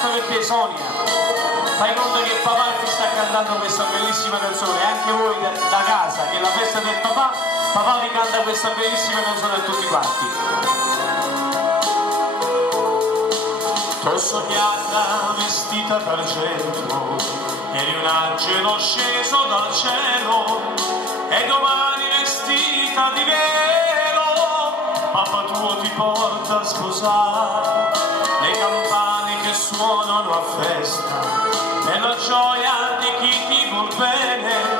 certo perché Sonia, fai conto che papà ti sta cantando questa bellissima canzone, anche voi da casa, che è la festa del papà, papà vi canta questa bellissima canzone a tutti quanti. T'ho sognata vestita d'argento, eri un angelo sceso dal cielo, e domani vestita di velo, papà tuo ti porta a sposare. Le campane che suonano a festa, e la gioia di chi ti vuol bene,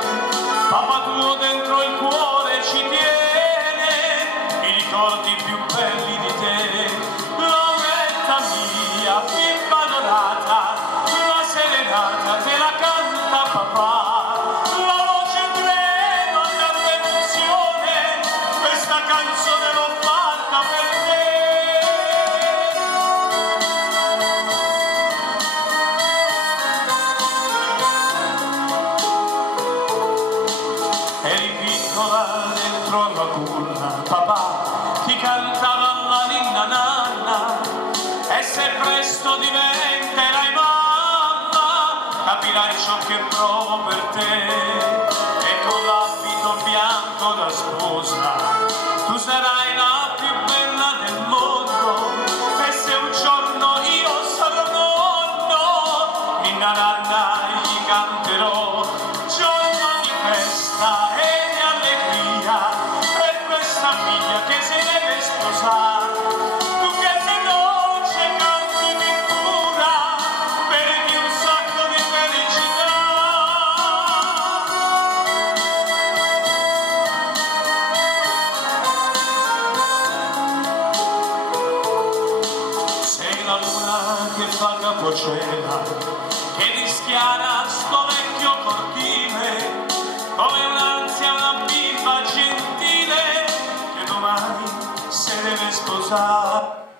papà tuo dentro il cuore ci tiene, i ricordi più belli di te. Lauretta mia, bimba dorata, la serenata te la canta papà, la voce trema da emozione, questa canzone l'ho fatta per te. Eri piccola dentro una culla, papà ti cantava la ninna nanna, e se presto diventerai mamma, capirai ciò che provo per te, e con l'abito bianco da sposa, tu sarai la più bella del mondo, e se un giorno io sarò nonno, ninna nanna gli canterò, giorno di festa e di allegria, per questa figlia che si deve sposare. Tu che sei dolce canti di cura, meriti un sacco di felicità. Sei la luna che fa capocella, che rischiara sto vecchio cortile, come un'ansia, una bimba gentile che domani se deve sposare.